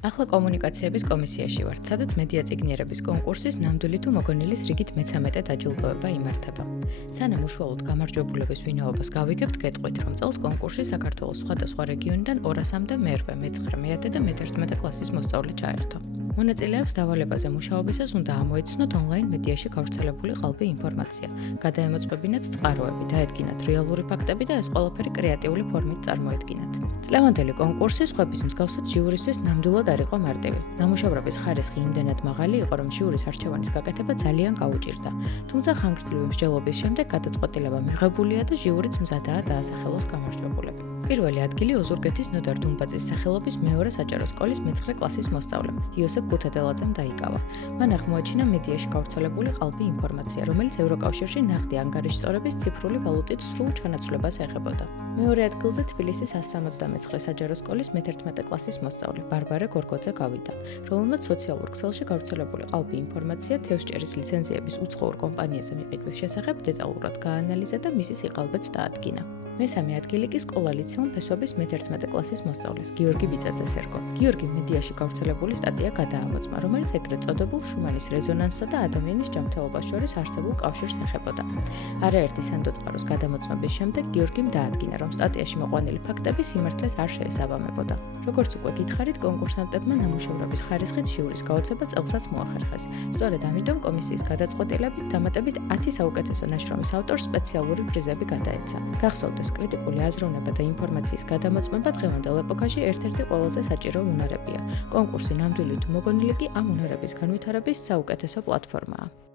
ახლა კომუნიკაციების კომისიაში ვართ, სადაც მედია წიგნიერების კონკურსის ნამდვილი თუ მოგონილის რიგით მე-13 დაჯილდოება იმართება. სანამ უშუალოდ გამარჯვებულების ვინაობას გავიგებთ, გეტყვით, რომ წელს კონკურსში საქართველოს სხვადასხვა რეგიონიდან 200-მდე მე-8, მე-9, მე-10 და მე-11 კლასის მოსწავლე ჩაერთო. მონაწილეებს დავალებაზე მუშაობისას უნდა ამოეცნოთ ონლაინ მედიაში გავრცელებული ყალბი ინფორმაცია, გადაემოწმებინათ წყაროები, დაედგინათ რეალური ფაქტები და ეს ყველაფერი კრეატიული ფორმით წარმოედგინათ. წლევანდელი კონკურსი სხვების მსგავსად ჟიურისთვის ნამდვილად არ იყო მარტივი. ნამუშევრების ხარისხი იმდენად მაღალი იყო, რომ ჟიურის არჩევანის გაკეთება ძალიან გაუჭირდა. თუმცა ხანგრძლივი მსჯელობის შემდეგ გადაწყვეტილება მიღებულია და ჟიურიც მზადაა დაასახელოს გამარჯვებულები. პირველი ადგილი ოზურგეთის ნოდარ დუმბაძის სახელობის მეორე საჯარო სკოლის მე-9 კლასის მოსწავლემ იოსებ გუთადელაძემ დაიკავა. მან აღმოაჩინა მედიაში გავრცელებული ყალბი ინფორმაცია, რომელიც ევროკავშირში ნაღდი ანგარიშსწორების ციფრული ვალუტით სრულ ჩანაცვლებას ეხებოდა. მეორე ადგილზე თბილისის 179 საჯარო სკოლის მე-11 კლასის მოსწავლე ბარბარე გორგოძე გავიდა, რომელმაც სოციალურ ქსელში გავრცელებული ყალბი ინფორმაცია თევზჭერის ლიცენზიების უცხოურ კომპანიაზე მიყიდვის შესახებ დეტალურად გაანალიზა და მისი სიყალბეც დაადგინა. მესამე ადგილი კი სკოლა ლიცეუმ ფესვების მე-11 კლასის მოსწავლეს გიორგი ბიწაძეს ერგო. გიორგიმ მედიაში გავრცელებული სტატია გადაამოწმა, რომელიც ეგრეთ წოდებულ შუმანის რეზონანსსა და ადამიანის ჯანმრთელობას შორის არსებულ კავშირს ეხებოდა. არაერთი სანდოწყაროს გადამოწმების შემდეგ გიორგიმ დაადგინა, რომ სტატიაში მოყვანილი ფაქტები სიმართლეს არ შეესაბამებოდა. როგორც უკვე გითხარით, კონკურსანტებმა ნამუშევრების ხარისხით ჟიურის გაოცება წელსაც მოახერხეს. სწორედ ამიტომ კომისიის გადაწყვეტილებით დამატებით 10 საუკეთესო ნაშრომის ავტორს სპეციალური პრიზები გადაეცა. გახსოვდეს, კრიტიკული აზროვნება და ინფორმაციის გადამოწმება დღევანდელ ეპოქაში ერთ-ერთი ყველაზე საჭირო უნარებია. კონკურსი ნამდვილი თუ მოგონილი კი ამ უნარების განვითარების საუკეთესო პლატფორმაა.